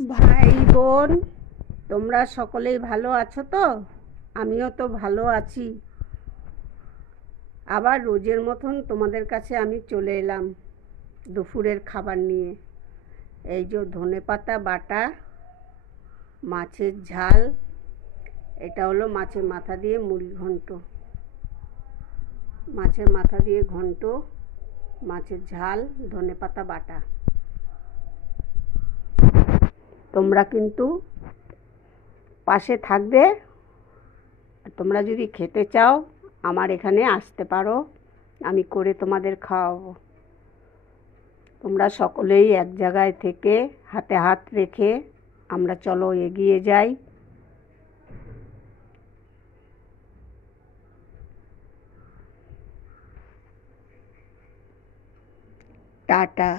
ভাই বোন, তোমরা সকলেই ভালো আছো তো? আমিও তো ভালো আছি। আবার রোজের মতন তোমাদের কাছে আমি চলে এলাম দুপুরের খাবার নিয়ে। এই যে ধনেপাতা বাটা, মাছের ঝাল, এটা হলো মাছের মাথা দিয়ে মুড়ি ঘন্ট। মাছের মাথা দিয়ে ঘন্ট, মাছের ঝাল, ধনেপাতা বাটা। তোমরা কিন্তু পাশে থাকবে। তোমরা যদি খেতে চাও আমার এখানে আসতে পারো, আমি করে তোমাদের খাওয়াবো। তোমরা সকলেই এক জায়গায় থেকে হাতে হাত রেখে আমরা চলো এগিয়ে যাই। টাটা।